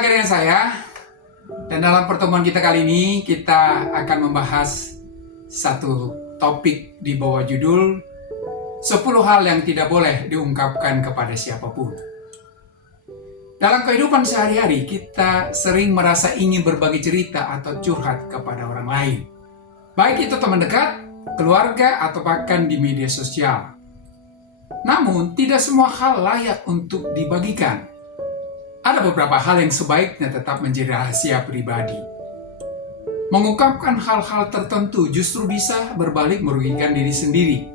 lagi dengan saya, dan dalam pertemuan kita kali ini kita akan membahas satu topik di bawah judul 10 hal yang tidak boleh diungkapkan kepada siapapun. Dalam kehidupan sehari-hari kita sering merasa ingin berbagi cerita atau curhat kepada orang lain, baik itu teman dekat, keluarga, atau bahkan di media sosial. Namun tidak semua hal layak untuk dibagikan. Ada beberapa hal yang sebaiknya tetap menjadi rahasia pribadi. Mengungkapkan hal-hal tertentu justru bisa berbalik merugikan diri sendiri.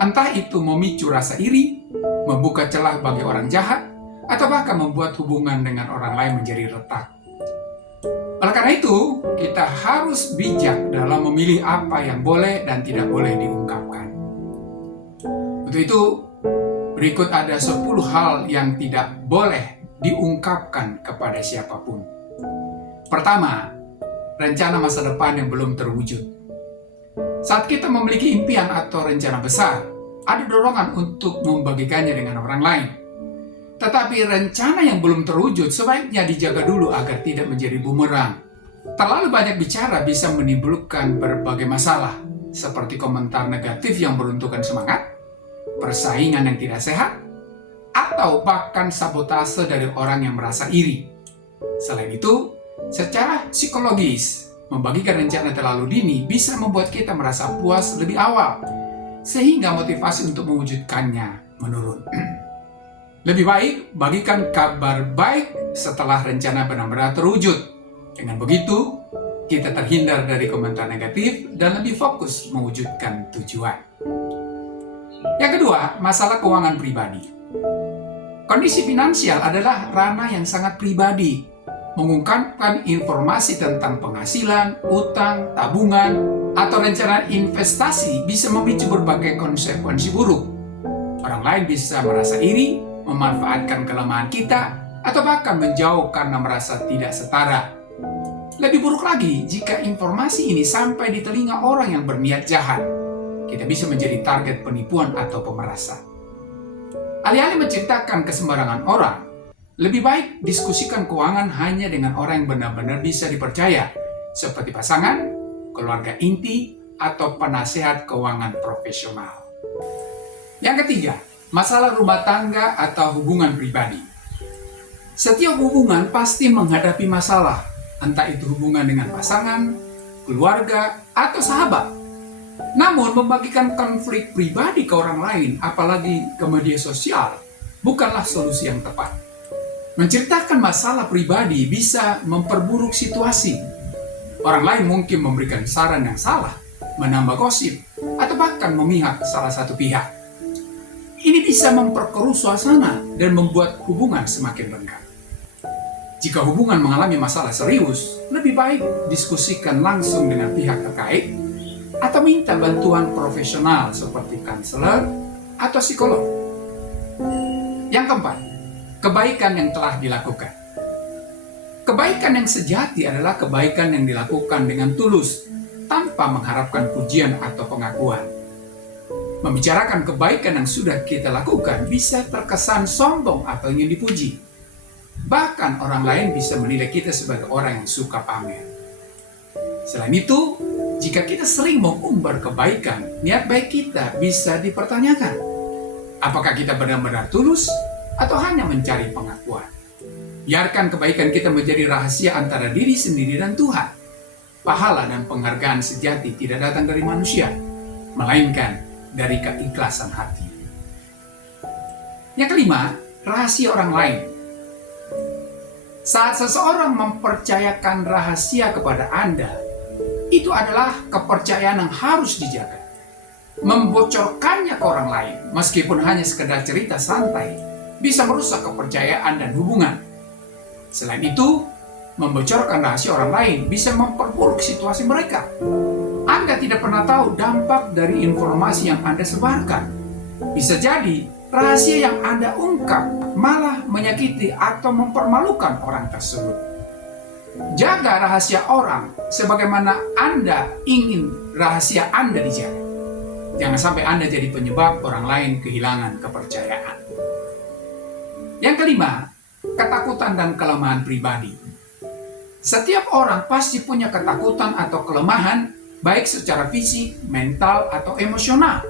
Entah itu memicu rasa iri, membuka celah bagi orang jahat, atau bahkan membuat hubungan dengan orang lain menjadi retak. Oleh karena itu, kita harus bijak dalam memilih apa yang boleh dan tidak boleh diungkapkan. Untuk itu, berikut ada 10 hal yang tidak boleh diungkapkan kepada siapapun. Pertama, rencana masa depan yang belum terwujud. Saat kita memiliki impian atau rencana besar, ada dorongan untuk membagikannya dengan orang lain. Tetapi rencana yang belum terwujud sebaiknya dijaga dulu agar tidak menjadi bumerang. Terlalu banyak bicara bisa menimbulkan berbagai masalah, seperti komentar negatif yang meruntuhkan semangat, persaingan yang tidak sehat, atau bahkan sabotase dari orang yang merasa iri. Selain itu, secara psikologis, membagikan rencana terlalu dini bisa membuat kita merasa puas lebih awal, sehingga motivasi untuk mewujudkannya menurun. Lebih baik bagikan kabar baik setelah rencana benar-benar terwujud. Dengan begitu, kita terhindar dari komentar negatif dan lebih fokus mewujudkan tujuan. Yang kedua, masalah keuangan pribadi. Kondisi finansial adalah ranah yang sangat pribadi. Mengungkapkan informasi tentang penghasilan, utang, tabungan, atau rencana investasi bisa memicu berbagai konsekuensi buruk. Orang lain bisa merasa iri, memanfaatkan kelemahan kita, atau bahkan menjauh karena merasa tidak setara. Lebih buruk lagi jika informasi ini sampai di telinga orang yang berniat jahat. Kita bisa menjadi target penipuan atau pemerasan. Alih-alih menceritakan kesembarangan orang, lebih baik diskusikan keuangan hanya dengan orang yang benar-benar bisa dipercaya, seperti pasangan, keluarga inti, atau penasehat keuangan profesional. Yang ketiga, masalah rumah tangga atau hubungan pribadi. Setiap hubungan pasti menghadapi masalah, entah itu hubungan dengan pasangan, keluarga, atau sahabat. Namun, membagikan konflik pribadi ke orang lain, apalagi ke media sosial, bukanlah solusi yang tepat. Menceritakan masalah pribadi bisa memperburuk situasi. Orang lain mungkin memberikan saran yang salah, menambah gosip, atau bahkan memihak salah satu pihak. Ini bisa memperkeruh suasana dan membuat hubungan semakin renggang. Jika hubungan mengalami masalah serius, lebih baik diskusikan langsung dengan pihak terkait, atau minta bantuan profesional seperti konselor atau psikolog. Yang keempat, kebaikan yang telah dilakukan. Kebaikan yang sejati adalah kebaikan yang dilakukan dengan tulus, tanpa mengharapkan pujian atau pengakuan. Membicarakan kebaikan yang sudah kita lakukan bisa terkesan sombong atau ingin dipuji. Bahkan orang lain bisa menilai kita sebagai orang yang suka pamer. Selain itu, jika kita sering mengumbar kebaikan, niat baik kita bisa dipertanyakan. Apakah kita benar-benar tulus atau hanya mencari pengakuan? Biarkan kebaikan kita menjadi rahasia antara diri sendiri dan Tuhan. Pahala dan penghargaan sejati tidak datang dari manusia, melainkan dari keikhlasan hati. Yang kelima, rahasia orang lain. Saat seseorang mempercayakan rahasia kepada Anda, itu adalah kepercayaan yang harus dijaga. Membocorkannya ke orang lain, meskipun hanya sekedar cerita santai, bisa merusak kepercayaan dan hubungan. Selain itu, membocorkan rahasia orang lain bisa memperburuk situasi mereka. Anda tidak pernah tahu dampak dari informasi yang Anda sebarkan. Bisa jadi, rahasia yang Anda ungkap malah menyakiti atau mempermalukan orang tersebut. Jaga rahasia orang sebagaimana Anda ingin rahasia Anda dijaga. Jangan sampai Anda jadi penyebab orang lain kehilangan kepercayaan. Yang kelima, ketakutan dan kelemahan pribadi. Setiap orang pasti punya ketakutan atau kelemahan, baik secara fisik, mental, atau emosional.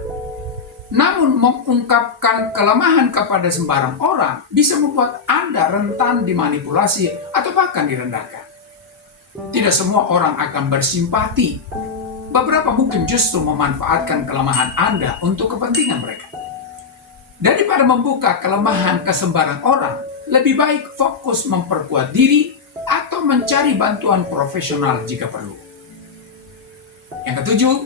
Namun, mengungkapkan kelemahan kepada sembarang orang bisa membuat Anda rentan dimanipulasi atau bahkan direndahkan. Tidak semua orang akan bersimpati. Beberapa mungkin justru memanfaatkan kelemahan Anda untuk kepentingan mereka. Daripada membuka kelemahan ke sembarang orang, lebih baik fokus memperkuat diri atau mencari bantuan profesional jika perlu. Yang ketujuh,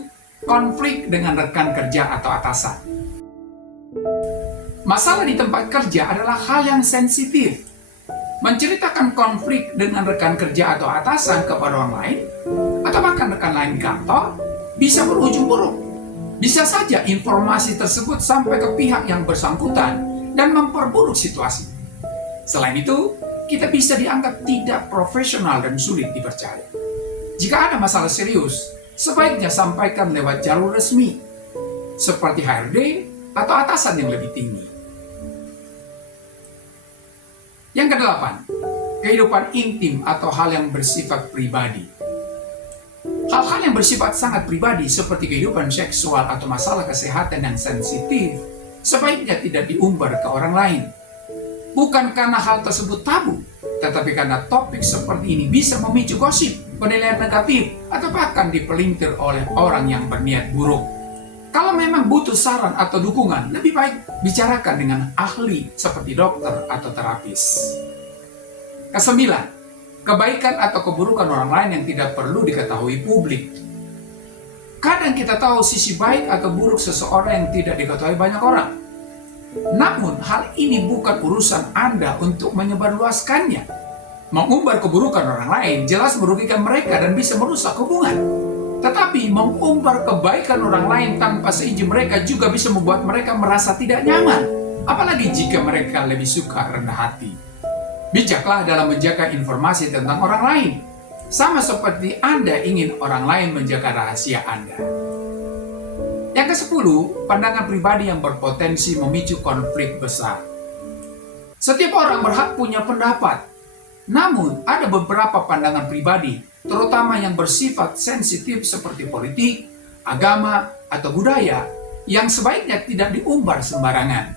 konflik dengan rekan kerja atau atasan. Masalah di tempat kerja adalah hal yang sensitif. Menceritakan konflik dengan rekan kerja atau atasan kepada orang lain, atau bahkan rekan lain kantor, bisa berujung buruk. Bisa saja informasi tersebut sampai ke pihak yang bersangkutan dan memperburuk situasi. Selain itu, kita bisa dianggap tidak profesional dan sulit dipercaya. Jika ada masalah serius, sebaiknya sampaikan lewat jalur resmi, seperti HRD atau atasan yang lebih tinggi. Yang kedelapan, kehidupan intim atau hal yang bersifat pribadi. Hal-hal yang bersifat sangat pribadi seperti kehidupan seksual atau masalah kesehatan yang sensitif sebaiknya tidak diumbar ke orang lain. Bukan karena hal tersebut tabu, tetapi karena topik seperti ini bisa memicu gosip, penilaian negatif, atau bahkan dipelintir oleh orang yang berniat buruk. Kalau memang butuh saran atau dukungan, lebih baik bicarakan dengan ahli seperti dokter atau terapis. Kesembilan, kebaikan atau keburukan orang lain yang tidak perlu diketahui publik. Kadang kita tahu sisi baik atau buruk seseorang yang tidak diketahui banyak orang. Namun, hal ini bukan urusan Anda untuk menyebarluaskannya. Mengumbar keburukan orang lain jelas merugikan mereka dan bisa merusak hubungan. Tetapi mengumbar kebaikan orang lain tanpa seizin mereka juga bisa membuat mereka merasa tidak nyaman. Apalagi jika mereka lebih suka rendah hati. Bijaklah dalam menjaga informasi tentang orang lain. Sama seperti Anda ingin orang lain menjaga rahasia Anda. Yang ke-10, pandangan pribadi yang berpotensi memicu konflik besar. Setiap orang berhak punya pendapat. Namun, ada beberapa pandangan pribadi, terutama yang bersifat sensitif seperti politik, agama, atau budaya, yang sebaiknya tidak diumbar sembarangan.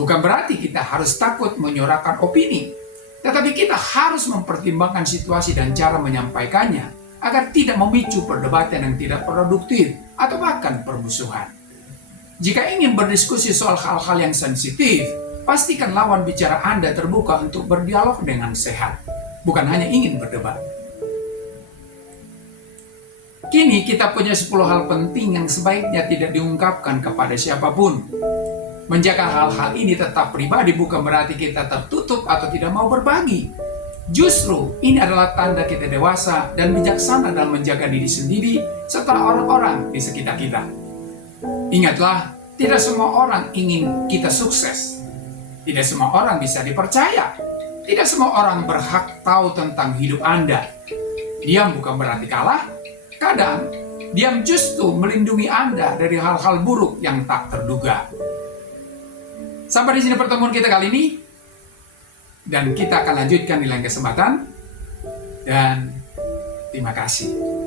Bukan berarti kita harus takut menyuarakan opini, tetapi kita harus mempertimbangkan situasi dan cara menyampaikannya agar tidak memicu perdebatan yang tidak produktif atau bahkan permusuhan. Jika ingin berdiskusi soal hal-hal yang sensitif, pastikan lawan bicara Anda terbuka untuk berdialog dengan sehat, bukan hanya ingin berdebat. Kini kita punya 10 hal penting yang sebaiknya tidak diungkapkan kepada siapapun. Menjaga hal-hal ini tetap pribadi bukan berarti kita tertutup atau tidak mau berbagi. Justru ini adalah tanda kita dewasa dan bijaksana dalam menjaga diri sendiri serta orang-orang di sekitar kita. Ingatlah, tidak semua orang ingin kita sukses. Tidak semua orang bisa dipercaya. Tidak semua orang berhak tahu tentang hidup Anda. Diam bukan berarti kalah. Kadang, diam justru melindungi Anda dari hal-hal buruk yang tak terduga. Sampai di sini pertemuan kita kali ini. Dan kita akan lanjutkan di lain kesempatan. Dan terima kasih.